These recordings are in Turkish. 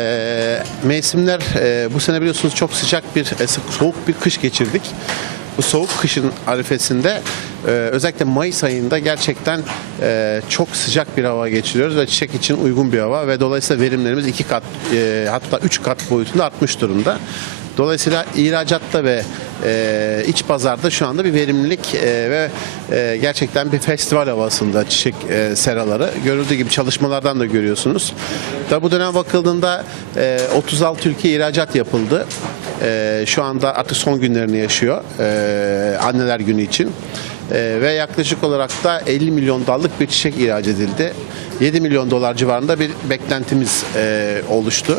Ee, mevsimler e, bu sene biliyorsunuz çok sıcak bir e, soğuk bir kış geçirdik. Bu soğuk kışın arifesinde e, özellikle Mayıs ayında gerçekten e, çok sıcak bir hava geçiriyoruz ve çiçek için uygun bir hava ve dolayısıyla verimlerimiz iki kat e, hatta üç kat boyutunda artmış durumda. Dolayısıyla ihracatta ve e, iç pazarda şu anda bir verimlilik e, ve e, gerçekten bir festival havasında çiçek e, seraları. Görüldüğü gibi çalışmalardan da görüyorsunuz. Da bu dönem bakıldığında e, 36 ülke ihracat yapıldı. E, şu anda artık son günlerini yaşıyor e, anneler günü için. E, ve yaklaşık olarak da 50 milyon dallık bir çiçek ihraç edildi. 7 milyon dolar civarında bir beklentimiz e, oluştu.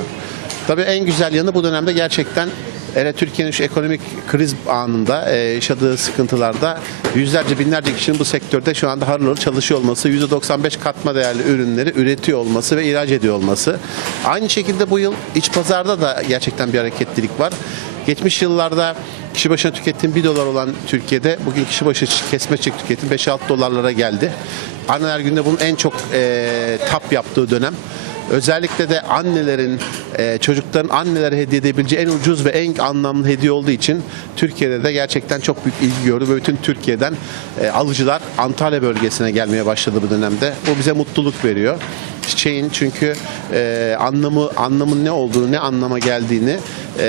Tabii en güzel yanı bu dönemde gerçekten hele Türkiye'nin şu ekonomik kriz anında e, yaşadığı sıkıntılarda yüzlerce binlerce kişinin bu sektörde şu anda harıl çalışıyor olması, %95 katma değerli ürünleri üretiyor olması ve ihraç ediyor olması. Aynı şekilde bu yıl iç pazarda da gerçekten bir hareketlilik var. Geçmiş yıllarda kişi başına tüketim 1 dolar olan Türkiye'de bugün kişi başı kesme çek tüketim 5-6 dolarlara geldi. Anneler günde bunun en çok e, tap yaptığı dönem. Özellikle de annelerin, e, çocukların annelere hediye edebileceği en ucuz ve en anlamlı hediye olduğu için Türkiye'de de gerçekten çok büyük ilgi gördü ve bütün Türkiye'den e, alıcılar Antalya bölgesine gelmeye başladı bu dönemde. Bu bize mutluluk veriyor. Çiçeğin çünkü e, anlamı anlamın ne olduğunu, ne anlama geldiğini e,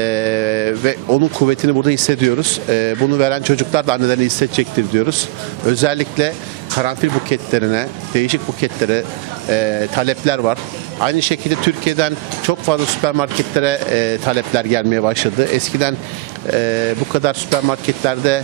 ve onun kuvvetini burada hissediyoruz. E, bunu veren çocuklar da annelerini hissedecektir diyoruz. Özellikle karanfil buketlerine, değişik buketlere e, talepler var. Aynı şekilde Türkiye'den çok fazla süpermarketlere e, talepler gelmeye başladı. Eskiden e, bu kadar süpermarketlerde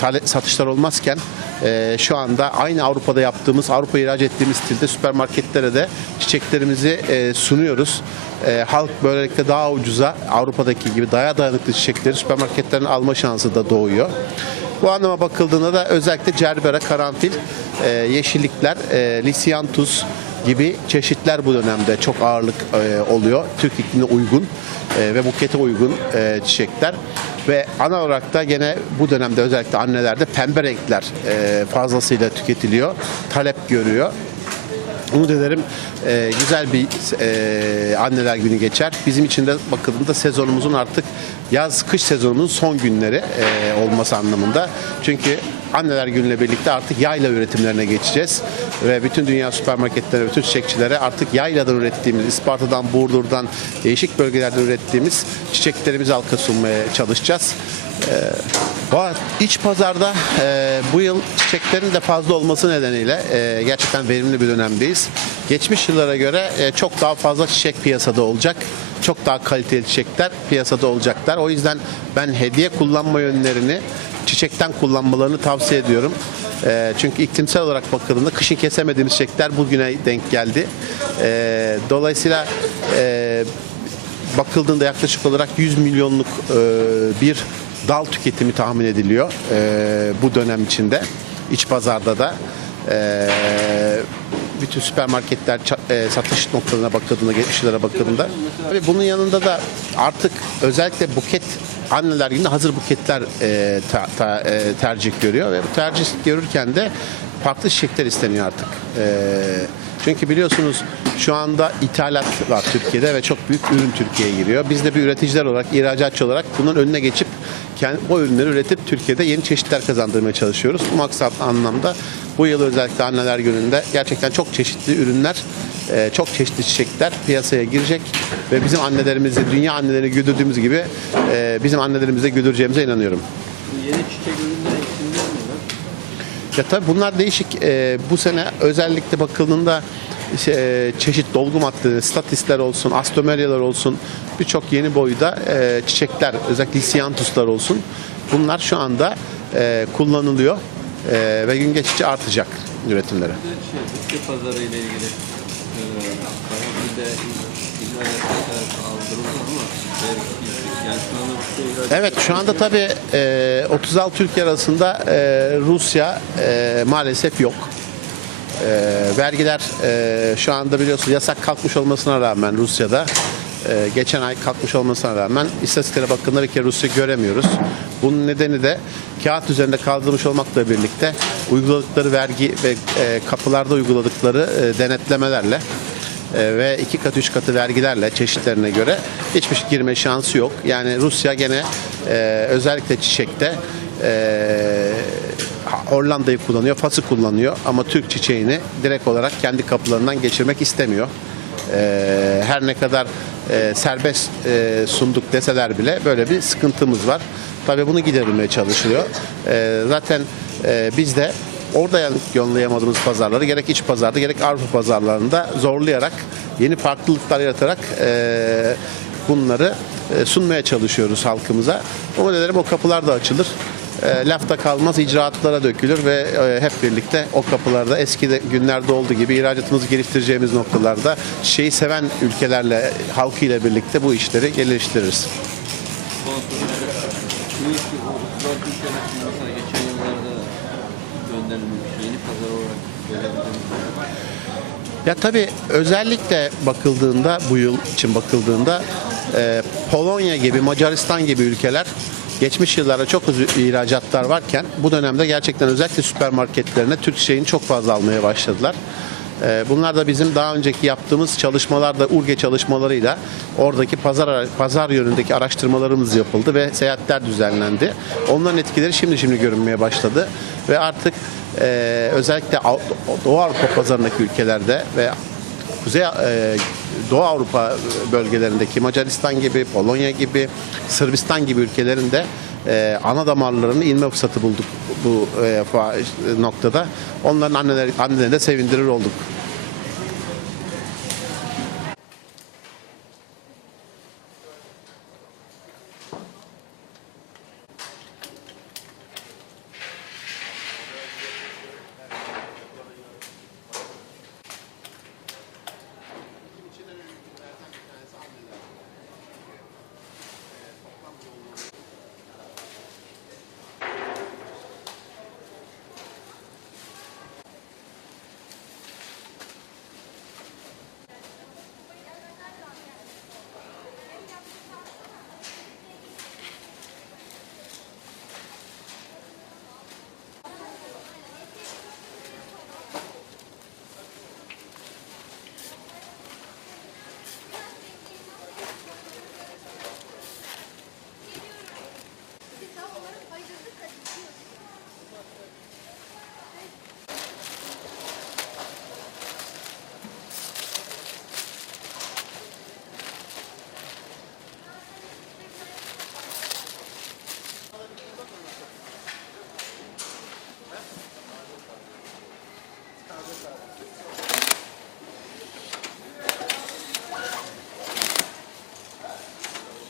tale- satışlar olmazken e, şu anda aynı Avrupa'da yaptığımız, Avrupa ihraç ettiğimiz stilde süpermarketlere de çiçeklerimizi e, sunuyoruz. E, halk böylelikle daha ucuza Avrupa'daki gibi daha dayanıklı çiçekleri süpermarketlerin alma şansı da doğuyor. Bu anlama bakıldığında da özellikle cerbera, karanfil, e, yeşillikler, e, lisyantus gibi çeşitler bu dönemde çok ağırlık e, oluyor. Türk iklimine uygun e, ve bukete uygun e, çiçekler. Ve ana olarak da gene bu dönemde özellikle annelerde pembe renkler e, fazlasıyla tüketiliyor. Talep görüyor. Umut ederim e, güzel bir e, anneler günü geçer. Bizim için de bakıldığında sezonumuzun artık yaz kış sezonunun son günleri e, olması anlamında. Çünkü anneler günüyle birlikte artık yayla üretimlerine geçeceğiz. Ve bütün dünya süpermarketlerine, bütün çiçekçilere artık yayladan ürettiğimiz, Isparta'dan, Burdur'dan, değişik bölgelerden ürettiğimiz çiçeklerimizi halka sunmaya çalışacağız. Var. İç pazarda e, bu yıl çiçeklerin de fazla olması nedeniyle e, gerçekten verimli bir dönemdeyiz. Geçmiş yıllara göre e, çok daha fazla çiçek piyasada olacak. Çok daha kaliteli çiçekler piyasada olacaklar. O yüzden ben hediye kullanma yönlerini çiçekten kullanmalarını tavsiye ediyorum. E, çünkü iklimsel olarak bakıldığında kışın kesemediğimiz çiçekler bugüne denk geldi. E, dolayısıyla e, bakıldığında yaklaşık olarak 100 milyonluk e, bir dal tüketimi tahmin ediliyor e, bu dönem içinde. İç pazarda da e, bütün süpermarketler e, satış noktalarına bakıldığında, geçmişlere bakıldığında. Tabii bunun yanında da artık özellikle buket anneler gününde hazır buketler e, ta- ta- e, tercih görüyor ve bu tercih görürken de farklı çiçekler isteniyor artık. E, çünkü biliyorsunuz şu anda ithalat var Türkiye'de ve çok büyük ürün Türkiye'ye giriyor. Biz de bir üreticiler olarak, ihracatçı olarak bunun önüne geçip kendi, o ürünleri üretip Türkiye'de yeni çeşitler kazandırmaya çalışıyoruz. Bu maksat anlamda bu yıl özellikle anneler gününde gerçekten çok çeşitli ürünler, e, çok çeşitli çiçekler piyasaya girecek ve bizim annelerimizi, dünya annelerini güldürdüğümüz gibi e, bizim annelerimizi de güldüreceğimize inanıyorum. Yeni çiçek ürünleri isimler neler? Ya tabii bunlar değişik. Ee, bu sene özellikle bakıldığında şey, e, çeşit dolgu maddeleri, statistler olsun, astomeryalar olsun, birçok yeni boyda e, çiçekler, özellikle lisyantuslar olsun. Bunlar şu anda e, kullanılıyor e, ve gün geçtikçe artacak üretimleri. Bir de şey, bitki pazarı ile ilgili e, şey ihracat Evet şu anda tabii e, 36 ülke arasında e, Rusya e, maalesef yok. E, vergiler e, şu anda biliyorsunuz yasak kalkmış olmasına rağmen Rusya'da e, geçen ay kalkmış olmasına rağmen istatistiklere bakımında bir kere Rusya göremiyoruz. Bunun nedeni de kağıt üzerinde kaldırmış olmakla birlikte uyguladıkları vergi ve e, kapılarda uyguladıkları e, denetlemelerle e, ve iki katı üç katı vergilerle çeşitlerine göre hiçbir girme şansı yok. Yani Rusya gene e, özellikle çiçekte e, Hollanda'yı kullanıyor, Fas'ı kullanıyor ama Türk çiçeğini direkt olarak kendi kapılarından geçirmek istemiyor. E, her ne kadar e, serbest e, sunduk deseler bile böyle bir sıkıntımız var. Tabii bunu giderilmeye çalışılıyor. E, zaten e, biz de orada yollayamadığımız pazarları gerek iç pazarda gerek Avrupa pazarlarında zorlayarak yeni farklılıklar yaratarak e, bunları e, sunmaya çalışıyoruz halkımıza. Umut ederim o kapılar da açılır. E, lafta kalmaz, icraatlara dökülür ve e, hep birlikte o kapılarda eski de günlerde olduğu gibi ihracatımızı geliştireceğimiz noktalarda şeyi seven ülkelerle, halkıyla birlikte bu işleri geliştiririz. Ya tabii özellikle bakıldığında bu yıl için bakıldığında e, Polonya gibi Macaristan gibi ülkeler geçmiş yıllarda çok ihracatlar varken bu dönemde gerçekten özellikle süpermarketlerine Türk şeyini çok fazla almaya başladılar. E, bunlar da bizim daha önceki yaptığımız çalışmalarda URGE çalışmalarıyla oradaki pazar pazar yönündeki araştırmalarımız yapıldı ve seyahatler düzenlendi. Onların etkileri şimdi şimdi görünmeye başladı ve artık e, özellikle Doğu Avrupa pazarındaki ülkelerde ve Kuzey e, Doğu Avrupa bölgelerindeki Macaristan gibi, Polonya gibi, Sırbistan gibi ülkelerinde e, ana damarlarını inme fırsatı bulduk bu e, noktada. Onların anneleri, annelerini de sevindirir olduk.